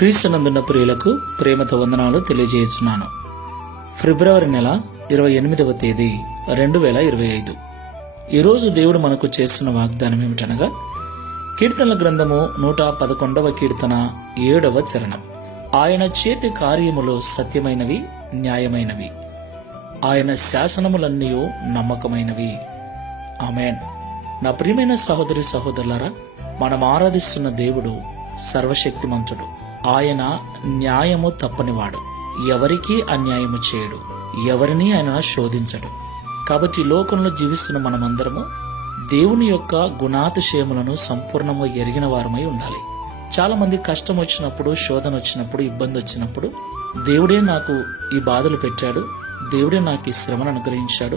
క్రీస్తునందున్న ప్రియులకు ప్రేమతో వందనాలు తెలియజేస్తున్నాను. ఫిబ్రవరి నెల ఇరవై ఎనిమిదవ తేదీ రెండు వేల ఇరవై ఐదు. ఈరోజు దేవుడు మనకు చేస్తున్న వాగ్దానం ఏమిటనగా కీర్తనల గ్రంథము నూట పదకొండవ కీర్తన ఏడవ చరణం. ఆయన చేతి కార్యములు సత్యమైనవి న్యాయమైనవి. ఆయన శాసనములన్నీ నమ్మకమైనవి. ఆమెన్. నా ప్రియమైన సహోదరి సహోదరులారా మనం ఆరాధిస్తున్న దేవుడు సర్వశక్తిమంతుడు. ఆయన న్యాయము తప్పనివాడు. ఎవరికీ అన్యాయము చేయడు. ఎవరిని ఆయన శోధించడు. కాబట్టి లోకంలో జీవిస్తున్న మనమందరము దేవుని యొక్క గుణాతిశయములను సంపూర్ణము ఎరిగిన వారమై ఉండాలి. చాలా మంది కష్టం వచ్చినప్పుడు శోధన వచ్చినప్పుడు ఇబ్బంది వచ్చినప్పుడు దేవుడే నాకు ఈ బాధలు పెట్టాడు. దేవుడే నాకు ఈ శ్రమను అనుగ్రహించాడు.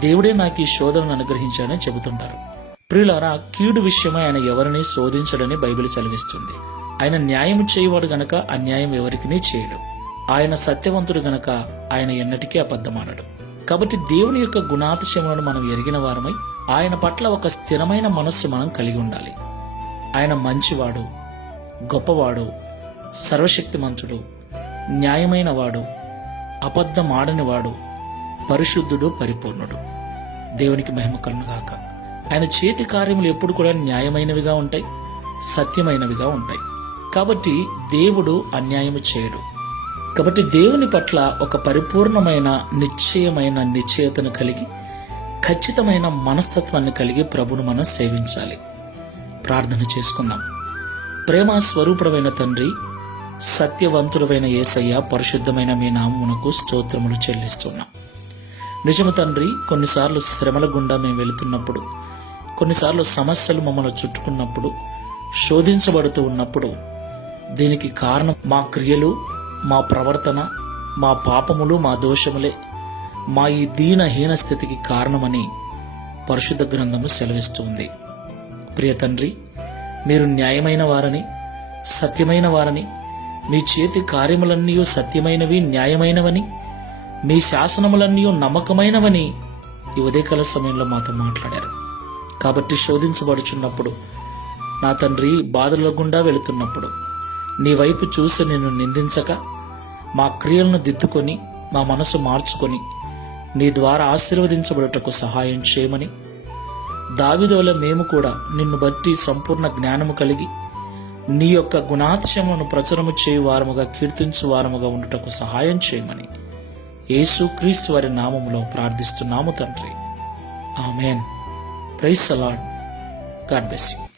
దేవుడే నాకు ఈ శోధనను అనుగ్రహించాడని చెబుతుంటారు. ప్రియులారా కీడు విషయమై ఆయన ఎవరిని శోధించడని బైబిల్ సెలవిస్తుంది. ఆయన న్యాయం చేయవాడు గనక అన్యాయం ఎవరికినీ చేయడు. ఆయన సత్యవంతుడు గనక ఆయన ఎన్నటికీ అబద్ధమానడు. కాబట్టి దేవుని యొక్క గుణాతిశయములను మనం ఎరిగిన వారమై ఆయన పట్ల ఒక స్థిరమైన మనస్సు మనం కలిగి ఉండాలి. ఆయన మంచివాడు గొప్పవాడు సర్వశక్తిమంతుడు న్యాయమైన వాడు అబద్ధమాడని వాడు పరిశుద్ధుడు పరిపూర్ణుడు. దేవునికి మహిమ కలుగాక ఆయన చేతి కార్యములు ఎప్పుడు కూడా న్యాయమైనవిగా ఉంటాయి సత్యమైనవిగా ఉంటాయి. కాబట్టి దేవుడు అన్యాయము చేయడు. కాబట్టి దేవుని పట్ల ఒక పరిపూర్ణమైన నిశ్చయమైన నిశ్చయతను కలిగి ఖచ్చితమైన మనస్తత్వాన్ని కలిగి ప్రభును మనం సేవించాలి. ప్రార్థన చేసుకుందాం. ప్రేమ స్వరూపుడమైన తండ్రి సత్యవంతుడమైన ఏసయ్య పరిశుద్ధమైన మీ నామమునకు స్తోత్రములు చెల్లిస్తున్నాం. నిజము తండ్రి కొన్నిసార్లు శ్రమల గుండా మేము వెళుతున్నప్పుడు కొన్నిసార్లు సమస్యలు మమ్మల్ని చుట్టుకున్నప్పుడు శోధించబడుతూ ఉన్నప్పుడు దీనికి కారణం మా క్రియలు మా ప్రవర్తన మా పాపములు మా దోషములే. మా ఈ దీనహీన స్థితికి కారణమని పరిశుద్ధ గ్రంథము సెలవిస్తుంది. ప్రియ తండ్రి మీరు న్యాయమైన వారని సత్యమైన వారని మీ చేతి కార్యములన్నీ సత్యమైనవి న్యాయమైనవని మీ శాసనములన్నీ నమ్మకమైనవని ఈ ఉదయకాల సమయంలో మాతో మాట్లాడారు. కాబట్టి శోధించబడుచున్నప్పుడు నా తండ్రి బాధల గుండా వెళుతున్నప్పుడు నీ వైపు చూసి నిన్ను నిందించక మా క్రియలను దిద్దుకొని మా మనసు మార్చుకొని నీ ద్వారా ఆశీర్వదించబడుటకు సహాయం చేయమని. దావిదోల మేము కూడా నిన్ను బట్టి సంపూర్ణ జ్ఞానము కలిగి నీ యొక్క గుణాతిశయములను ప్రచురము చేయు వారముగా కీర్తించు వారముగా ఉండుటకు సహాయం చేయమని. యేసు క్రీస్తు వారి నామములో ప్రార్థిస్తున్నాము తండ్రి. Amen. Praise the Lord God bless you.